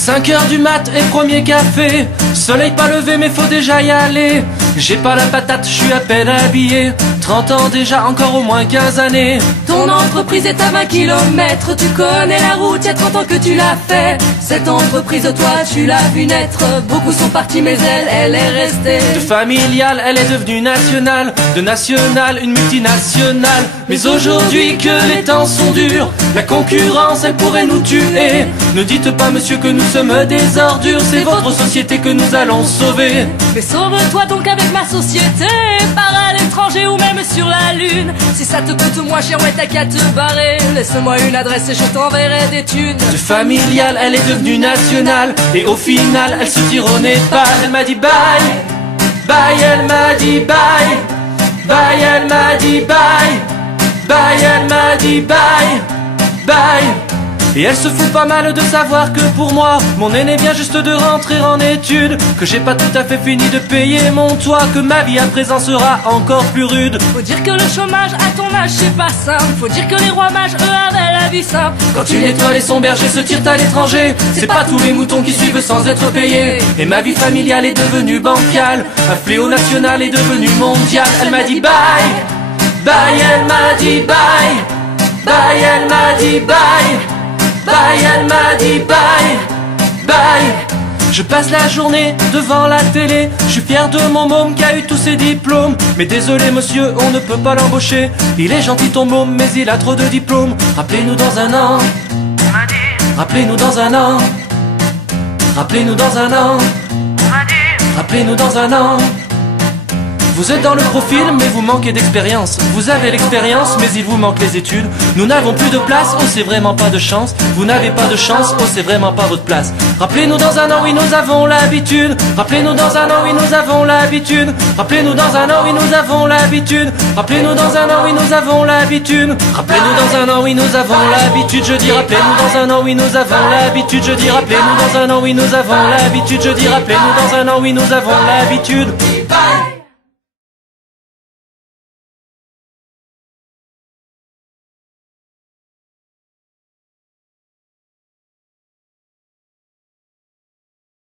5 heures du mat et premier café. Soleil pas levé mais faut déjà y aller. J'ai pas la patate, je suis à peine habillé. 30 ans déjà, encore au moins 15 années. Ton entreprise est à 20 km. Tu connais la route, y'a 30 ans que tu l'as fait. Cette entreprise, toi, tu l'as vu naître. Beaucoup sont partis mais elle est restée. De familiale, elle est devenue nationale. De nationale, une multinationale. Mais aujourd'hui que les temps sont durs, la concurrence, elle pourrait nous tuer. Ne dites pas monsieur que nous sommes des ordures. C'est votre société que nous allons sauver. Mais sauve-toi donc avec ma société. Pars à l'étranger ou même sur la lune. Si ça te coûte moins cher, ouais t'as qu'à te barrer. Laisse-moi une adresse et je t'enverrai des thunes. De familiale, elle est devenue nationale. Et au final, elle se tire au Népal. Elle m'a dit bye, bye, elle m'a dit bye. Bye, elle m'a dit bye. Bye, elle m'a dit bye, bye. Et elle se fout pas mal de savoir que pour moi, mon aîné vient juste de rentrer en études, que j'ai pas tout à fait fini de payer mon toit, que ma vie à présent sera encore plus rude. Faut dire que le chômage à ton âge c'est pas simple. Faut dire que les rois mages eux avaient la vie simple. Quand une étoile et son berger se tirent à l'étranger, c'est pas tous les moutons qui suivent sans être payés. Et ma vie familiale est devenue bancale, un fléau national est devenu mondial. Elle m'a dit bye, bye, elle m'a dit bye. Bye, elle m'a dit bye. Bye, elle m'a dit bye, bye. Je passe la journée devant la télé. Je suis fier de mon môme qui a eu tous ses diplômes. Mais désolé monsieur, on ne peut pas l'embaucher. Il est gentil ton môme, mais il a trop de diplômes. Rappelez-nous dans un an. On m'a dit. Rappelez-nous dans un an. Rappelez-nous dans un an. On m'a dit. Rappelez-nous dans un an. Vous êtes dans le profil mais vous manquez d'expérience. Vous avez l'expérience mais il vous manque les études. Nous n'avons plus de place, oh c'est vraiment pas de chance. Vous n'avez pas de chance, oh c'est vraiment pas votre place. Rappelez-nous dans un an, oui nous avons l'habitude. Rappelez-nous dans un an, oui nous avons l'habitude. Rappelez-nous dans un an, oui nous avons l'habitude. Rappelez-nous dans un an, oui nous avons l'habitude. Rappelez-nous dans un an, oui nous avons l'habitude. Je dis rappelez-nous dans un an, oui nous avons l'habitude. Je dis rappelez-nous dans un an, oui nous avons l'habitude. Je dis rappelez-nous dans un an, oui nous avons l'habitude.